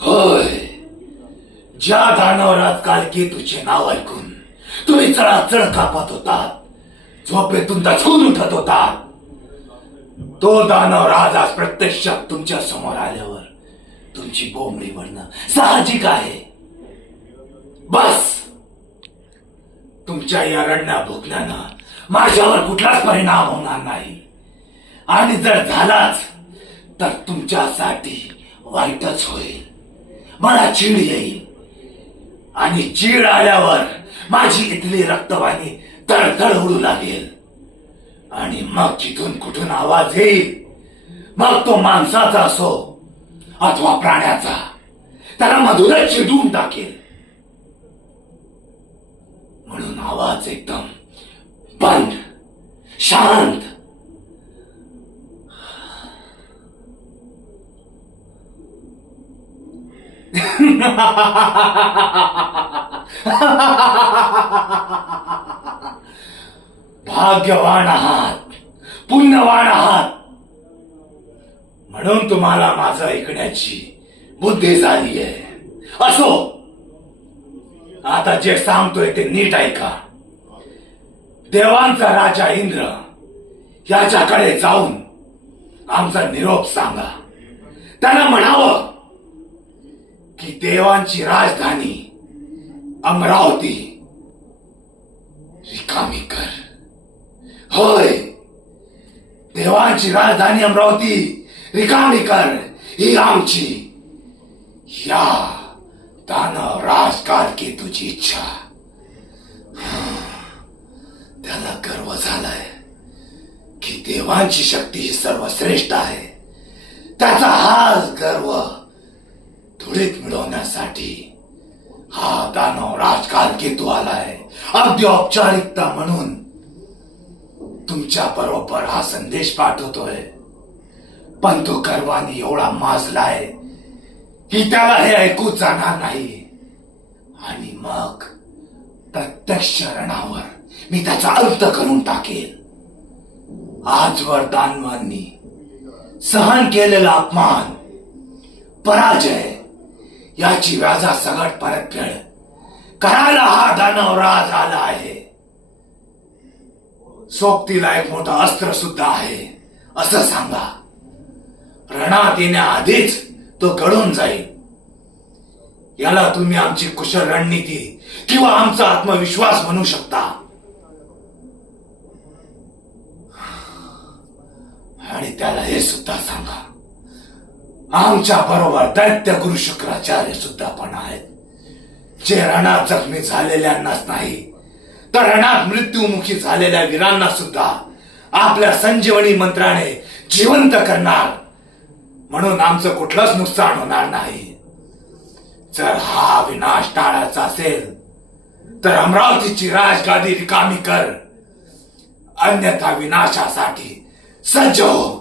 होय, ज्या दानवरात कालकेतूचे नाव ऐकून तुम्ही चढाचढ कापत होतात, झोपेतून दचकून उठत होता, तो दानवराज आज प्रत्यक्षात तुमच्या समोर आल्यावर तुमची बोंबडी भरणं साहजिक आहे. बस, तुमच्या या रडण्या भुकण्यानं माझ्यावर कुठलाच परिणाम होणार नाही, आणि जर झालाच तर तुमच्यासाठी वाईटच होईल. मला चीड येईल, आणि चीड आल्यावर माझी इथली रक्तवाहिनी तडतड उडू लागेल, आणि मग जिथून कुठून आवाज येईल, मग तो माणसाचा असो अथवा प्राण्याचा, त्याला मधुरच चिडवून टाकेल. म्हणून आवाज एकदम बंद, शांत. भाग्यवान आहात, पुण्यवान आहात, म्हणून तुम्हाला माझं ऐकण्याची बुद्धी झाली आहे. असो, आता जे सांगतोय ते नीट ऐका. देवांचा राजा इंद्र याच्याकडे जाऊन आमचा निरोप सांगा. त्याला म्हणावं की देवांची राजधानी अमरावती रिकामी कर. होय, देवांची राजधानी अमरावती रिकामी कर, ही आमची या दानव राजकाल की तुझी इच्छा. त्याला गर्व झालाय की देवांची शक्ती ही सर्वश्रेष्ठ आहे. त्याचा हाच गर्व धुळीत मिळवण्यासाठी हा दानव राजकाल केतू आलाय. अगदी औपचारिकता म्हणून तुमच्या बरोबर हा संदेश पाठवतोय. पण तो गर्वाने एवढा माजलाय की त्याला हे ऐकूच जाणार नाही, आणि मग प्रत्यक्ष रणावर मी त्याचा अंत करून टाकेल. आजवर दानवांनी सहन केलेला अपमान, पराजय याची व्याजा सगट परतफेड करायला हा दानवराज आला आहे. सोबतीला एक मोठा अस्त्र सुद्धा आहे असं सांगा. रणात येण्याआधीच तो घडून जाईल. याला तुम्ही आमची कुशल रणनीती किंवा आमचा आत्मविश्वास म्हणू शकता. आणि त्याला हे सुद्धा सांगा, आमच्या बरोबर दैत्य गुरु शुक्राचार्य सुद्धा पण आहेत, जे रणात जखमी झालेल्यांनाच नाही तर रणात मृत्युमुखी झालेल्या वीरांना सुद्धा आपल्या संजीवनी मंत्राने जिवंत करणार. म्हणून आमचं कुठलंच नुकसान होणार नाही. जर हा विनाश टाळायचा असेल तर अमरावतीची राजगादी रिकामी कर, अन्यथा विनाशासाठी सज्ज हो.